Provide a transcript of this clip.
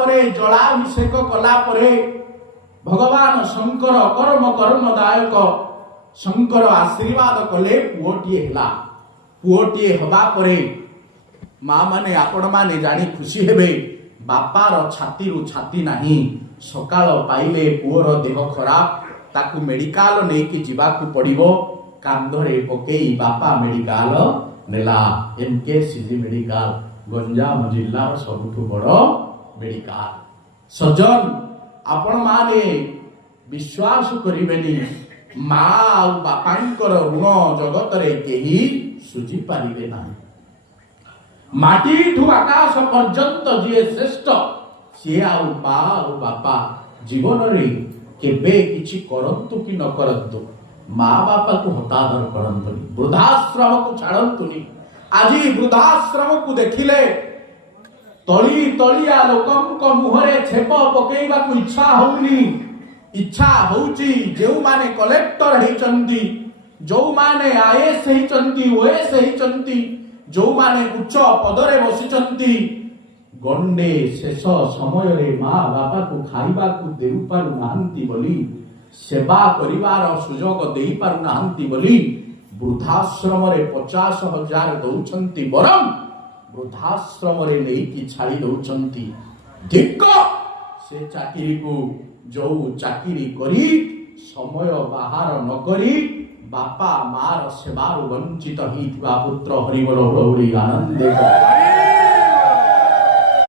जलाभिषेक कला भगवान शंकर कर्म कर्मदायक शंकर आशीर्वाद कले पुओटीए हला। पुओटीए हबा परे माँ माने आपण माने जानी खुशी हेबे बापार छाती रु छाती नाही। सकाळ पाइले पुओर देह खराब ताकू मेडिकल नहीं कि जीवाकू पड़िबो। कांधरे पकेई बापा मेडिकल नेला। एमकेसीजी मेडिकल गंजाम जिल्लार सबुठु बड़ मेडिकल। सजन आपण माने विश्वास करिबेनी माँ और बापांकर ऋण जगत रे केही सुझी पारिबे नाही। माटी ठू आकाश पर्यंत जी श्रेष्ठ सी आ माँ और बापा जीवन रे केबे किछि करंतु कि न करंतु माँ बापा को हतादर करंतुनी। वृद्धाश्रम को छाड़ंतुनी। आज वृद्धाश्रम को देखिले तली तलिया लोकंक मुहरे छेप पकेइबा को इच्छा होउनी। इच्छा होउची जेउ माने कलेक्टर हेचंती, जो माने आईएएस हेचंती, ओएस हेचंती, जो माने उच्च पदरे बसिचंती गंडे शेष समय रे माँ बापा को खाइबा को देउ पारु नाहंती बोली, सेवा करिवार सुजोग देई पारु नाहंती बोली वृद्धाश्रम रे 50,000 दउछंती। बरम वृद्धाश्रम रे नहीं कि छाड़ी दउछंती। धिक्क से चाकरी को जो चाकरी करी समय बाहर न करी बापा मार सेवार वंचित ही पुत्र हरिबल हुड़ी आनंद